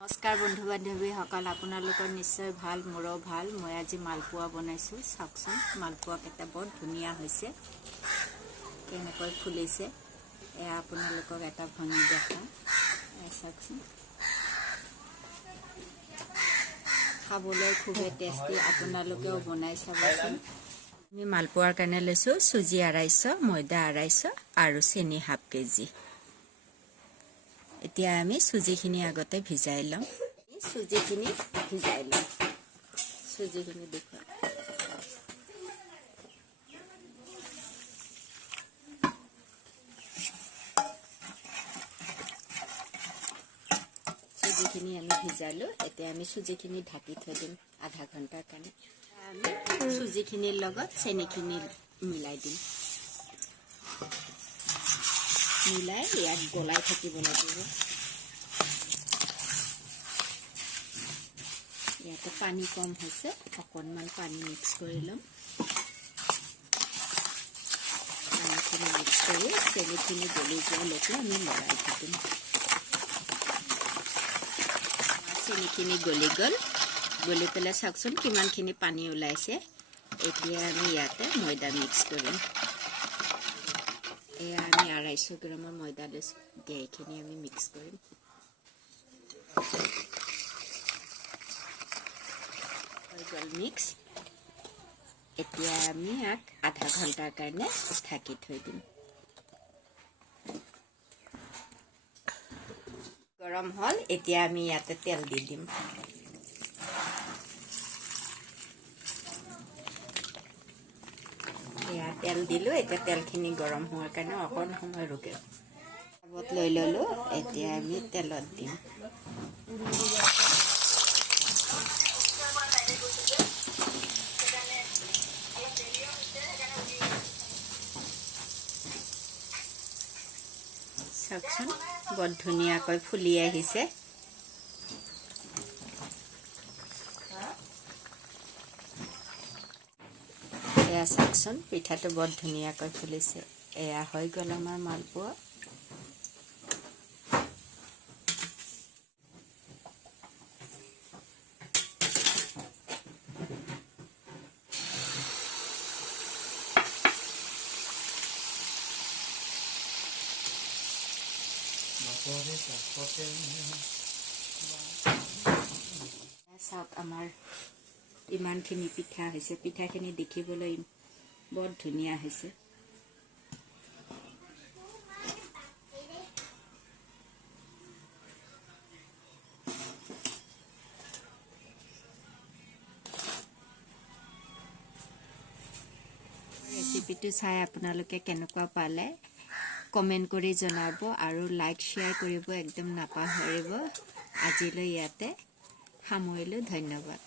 নমস্কাৰ বন্ধু বান্ধৱীসকল, আপোনালোকৰ নিশ্চয় ভাল, মোৰো ভাল। মই আজি মালপোৱা বনাইছোঁ। চাওকচোন, মালপোৱাকেইটা বৰ ধুনীয়া হৈছে, কেনেকৈ ফুলিছে। এয়া আপোনালোকক এটা ভঙি দেখাওঁ। চাওকচোন, খাবলৈ খুবেই টেষ্টি। আপোনালোকেও বনাই চাবচোন। আমি মালপোৱাৰ কাৰণে লৈছোঁ চুজি 250, ময়দা 250 আৰু চেনি ½ কেজি। এতিয়া আমি চুজিখিনি আগতে ভিজাই ল'ম। চুজিখিনি ভিজাই ল'ম। চুজিখিনি দেখুৱা। চুজিখিনি আমি ভিজালোঁ। এতিয়া আমি চুজিখিনি ঢাকি থৈ দিম আধা ঘণ্টাৰ কাৰণে। আমি চুজিখিনিৰ লগত চেনিখিনি মিলাই দিম। মিলাই ইয়াত গলাই থাকিব লাগিব। ইয়াতে পানী কম হৈছে, অকণমান পানী মিক্স কৰি ল'ম। পানীখিনি মিক্স কৰি চেনিখিনি গলি যোৱালৈকে আমি লৰাই থাকিম। চেনিখিনি গলি গ'ল। গলি পেলাই চাওকচোন কিমানখিনি পানী ওলাইছে। এতিয়া আমি ইয়াতে ময়দা মিক্স কৰিম। এয়া আমি 250 গ্ৰামৰ ময়দা লৈছোঁ। এতিয়া এইখিনি আমি মিক্স কৰিম। হৈ গ'ল মিক্স। এতিয়া আমি ইয়াক আধা ঘণ্টাৰ কাৰণে ঢাকি থৈ দিম। গৰম হ'ল, এতিয়া আমি ইয়াতে তেল দি দিম। এয়া তেল দিলোঁ। এতিয়া তেলখিনি গৰম হোৱাৰ কাৰণে অকণ সময় ৰখি আগত লৈ ল'লোঁ। এতিয়া আমি তেলত দিম। চাওকচোন, বৰ ধুনীয়াকৈ ফুলি আহিছে। এয়া চাওকচোন, পিঠাটো বৰ ধুনীয়াকৈ ফুলিছে। এয়া হৈ গ'ল আমাৰ মালপোৱা। চাওক, আমাৰ ইমানখিনি পিঠা হৈছে। পিঠাখিনি দেখিবলৈ বৰ ধুনীয়া হৈছে। ৰেচিপিটো চাই আপোনালোকে কেনেকুৱা পালে কমেণ্ট কৰি জনাব আৰু লাইক শ্বেয়াৰ কৰিব একদম নাপাহৰিব। আজিলৈ ইয়াতে সামৰিলোঁ। ধন্যবাদ।